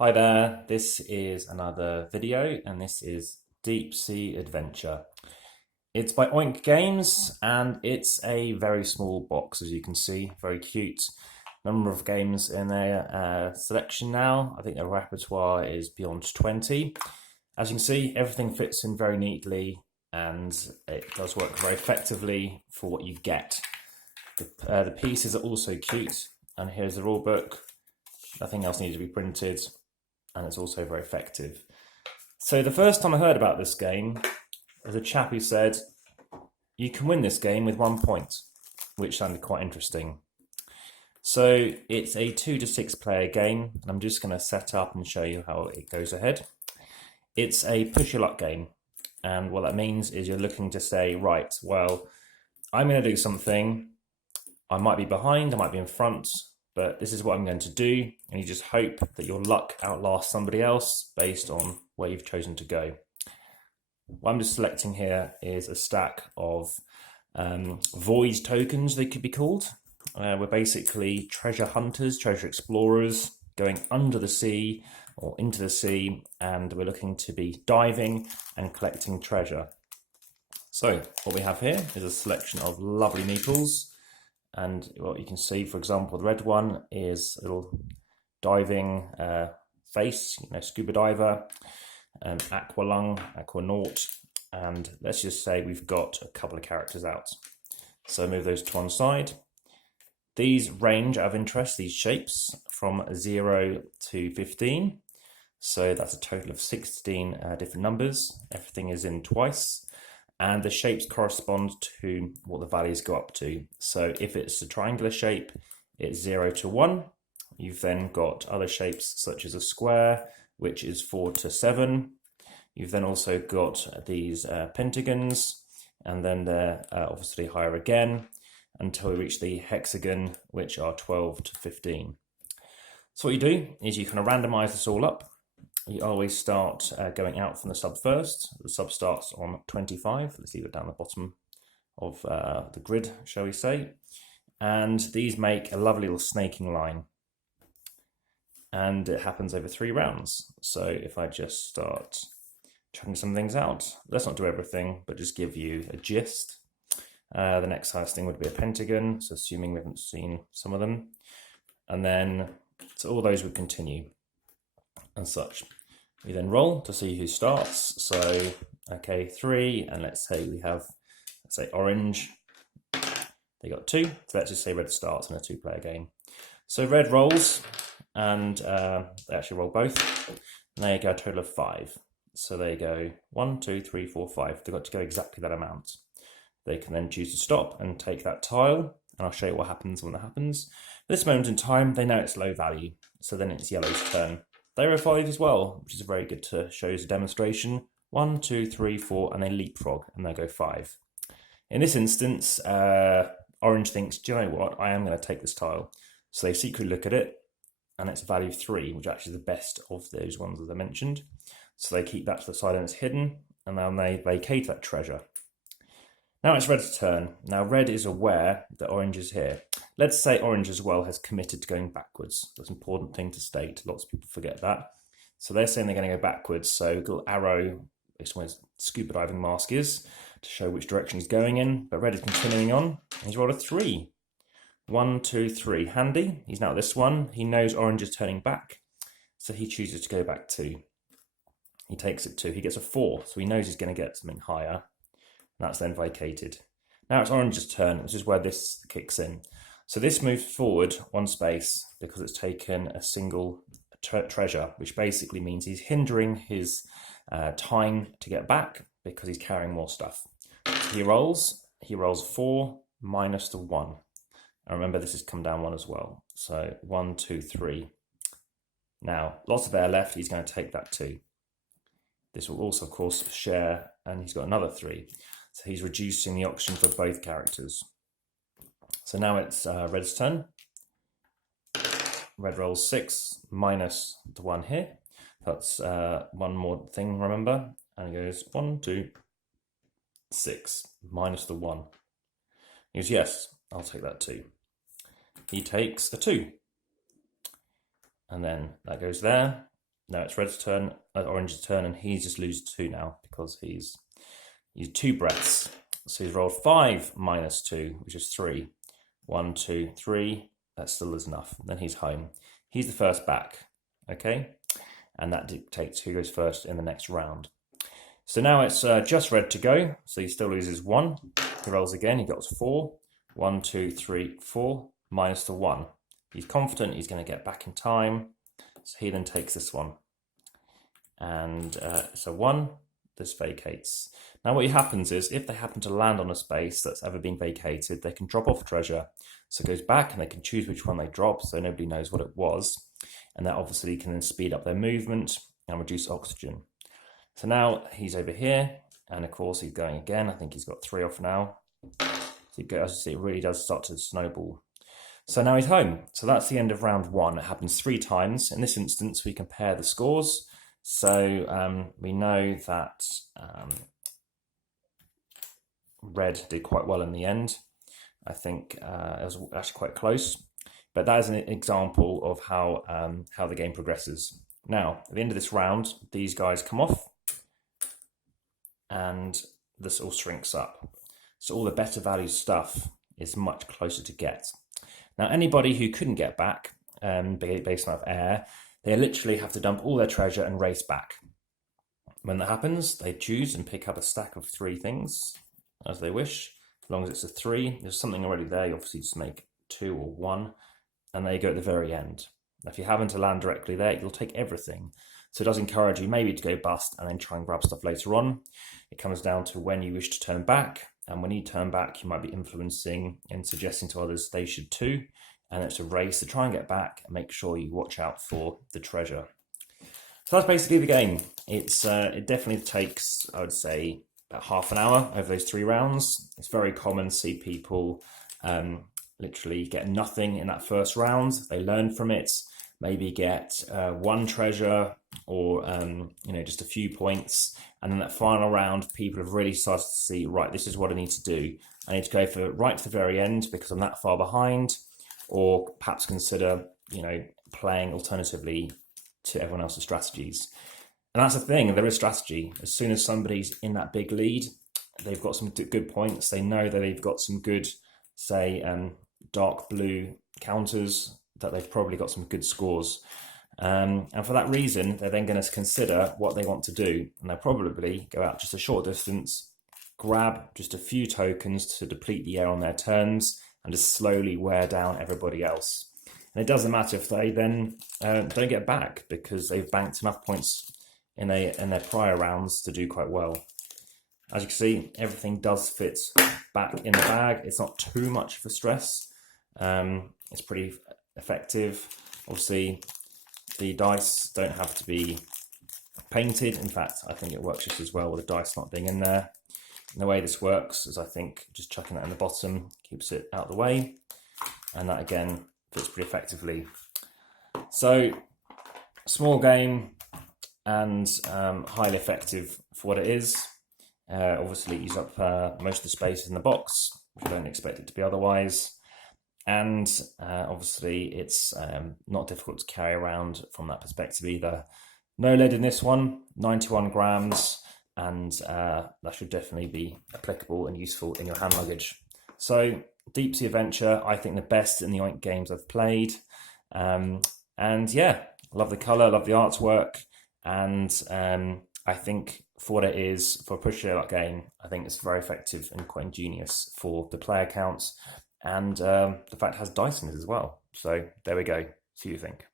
Hi there, this is another video and this is Deep Sea Adventure. It's by Oink Games and it's a very small box, as you can see, very cute. Number of games in their selection now. I think their repertoire is beyond 20. As you can see, everything fits in very neatly and it does work very effectively for what you get. The pieces are also cute, and here's the rule book. Nothing else needs to be printed, and it's also very effective. So the first time I heard about this game, there's a chap who said, you can win this game with 1 point, which sounded quite interesting. So it's a 2 to 6 player game, and I'm just going to set up and show you how it goes ahead. It's a push your luck game, and what that means is you're looking to say, right, well, I'm going to do something. I might be behind, I might be in front, but this is what I'm going to do, and you just hope that your luck outlasts somebody else based on where you've chosen to go. What I'm just selecting here is a stack of void tokens, they could be called. We're basically treasure hunters, treasure explorers, going under the sea or into the sea, and we're looking to be diving and collecting treasure. So what we have here is a selection of lovely meeples. And what you can see, for example, the red one is a little diving face, scuba diver, aqualung, aquanaut, and let's just say we've got a couple of characters out. So move those to one side. These range out of interest, these shapes, from 0 to 15. So that's a total of 16 different numbers. Everything is in twice. And the shapes correspond to what the values go up to. So if it's a triangular shape, it's 0 to 1. You've then got other shapes such as a square, which is 4 to 7. You've then also got these pentagons, and then they're obviously higher again until we reach the hexagon, which are 12 to 15. So what you do is you kind of randomize this all up. You always start going out from the sub first. The sub starts on 25. Let's leave it down the bottom of the grid, shall we say. And these make a lovely little snaking line. And it happens over 3 rounds. So if I just start checking some things out, let's not do everything, but just give you a gist. The next highest thing would be a pentagon, so assuming we haven't seen some of them. And then, so all those would continue and such. We then roll to see who starts. So, okay, 3, and let's say we have, let's say orange. They got 2, so let's just say red starts in a 2-player game. So red rolls, and they actually roll both, and they go a total of 5. So they go 1, 2, 3, 4, 5. They've got to go exactly that amount. They can then choose to stop and take that tile, and I'll show you what happens when that happens. At this moment in time, they know it's low value, so then it's yellow's turn. They roll 5 as well, which is very good to show as a demonstration. 1, 2, 3, 4, and they leapfrog, and they go 5. In this instance, orange thinks, do you know what, I am going to take this tile. So they secretly look at it, and it's value 3, which actually is the best of those ones that I mentioned. So they keep that to the side and it's hidden, and then they vacate that treasure. Now it's red's turn. Now red is aware that orange is here. Let's say orange as well has committed to going backwards. That's an important thing to state. Lots of people forget that. So they're saying they're going to go backwards. So a little arrow, this one is scuba diving mask is, to show which direction he's going in. But red is continuing on. He's rolled a 3. 1, 2, 3. Handy. He's now at this one. He knows orange is turning back. So he chooses to go back 2. He takes it 2. He gets a 4. So he knows he's going to get something higher. That's then vacated. Now it's orange's turn, which is where this kicks in. So this moves forward 1 space because it's taken a single treasure, which basically means he's hindering his time to get back because he's carrying more stuff. So he rolls 4 minus the 1. And remember, this has come down 1 as well. So 1, 2, 3. Now, lots of air left, he's going to take that 2. This will also, of course, share, and he's got another 3. So he's reducing the oxygen for both characters. So now it's red's turn. Red rolls 6 minus the 1 here. That's 1 more thing, remember? And he goes 1, 2, 6 minus the 1. He goes, yes, I'll take that 2. He takes a 2. And then that goes there. Now it's red's turn, orange's turn, and he's just lose 2 now because he's used 2 breaths. So he's rolled 5 minus 2, which is 3. 1, 2, 3. That still is enough. Then he's home. He's the first back, okay? And that dictates who goes first in the next round. So now it's just red to go. So he still loses 1. He rolls again. He got 4. 1, 2, 3, 4. Minus the 1. He's confident he's going to get back in time. So he then takes this one. And so 1, this vacates. Now what happens is, if they happen to land on a space that's ever been vacated, they can drop off treasure. So it goes back and they can choose which one they drop, so nobody knows what it was. And that obviously can then speed up their movement and reduce oxygen. So now he's over here, and of course he's going again. I think he's got 3 off now. So you go, as you see, it really does start to snowball. So now he's home. So that's the end of round 1. It happens 3 times. In this instance, we compare the scores. So we know that red did quite well in the end. I think it was actually quite close. But that is an example of how the game progresses. Now, at the end of this round, these guys come off, and this all shrinks up. So all the better value stuff is much closer to get. Now, anybody who couldn't get back, based on air, they literally have to dump all their treasure and race back. When that happens, they choose and pick up a stack of 3 things, as they wish. As long as it's a 3, there's something already there, you obviously just make 2 or 1, and there you go at the very end. Now, if you happen to land directly there, you'll take everything. So it does encourage you maybe to go bust and then try and grab stuff later on. It comes down to when you wish to turn back, and when you turn back, you might be influencing and suggesting to others they should too. And it's a race to try and get back and make sure you watch out for the treasure. So that's basically the game. It definitely takes, I would say, about half an hour over those 3 rounds. It's very common to see people literally get nothing in that first round. They learn from it, maybe get 1 treasure or just a few points. And then that final round, people have really started to see, right, this is what I need to do. I need to go for right to the very end because I'm that far behind. Or perhaps consider, playing alternatively to everyone else's strategies. And that's the thing, there is strategy. As soon as somebody's in that big lead, they've got some good points. They know that they've got some good, say, dark blue counters, that they've probably got some good scores. And for that reason, they're then going to consider what they want to do. And they'll probably go out just a short distance, grab just a few tokens to deplete the air on their turns, and just slowly wear down everybody else. And it doesn't matter if they then don't get back, because they've banked enough points in their prior rounds to do quite well. As you can see, everything does fit back in the bag. It's not too much for stress. It's pretty effective. Obviously, the dice don't have to be painted. In fact, I think it works just as well with the dice not being in there. And the way this works is, I think, just chucking that in the bottom keeps it out of the way. And that, again, fits pretty effectively. So, small game and highly effective for what it is. Obviously, it uses up most of the space in the box, if you don't expect it to be otherwise. And obviously, it's not difficult to carry around from that perspective either. No lead in this one, 91 grams. And that should definitely be applicable and useful in your hand luggage. So, Deep Sea Adventure, I think the best in the Oink games I've played. And yeah, love the colour, love the artwork. And I think for what it is, for a push layout game, I think it's very effective and quite ingenious for the player counts. And the fact it has dice in it as well. So there we go. See what you think.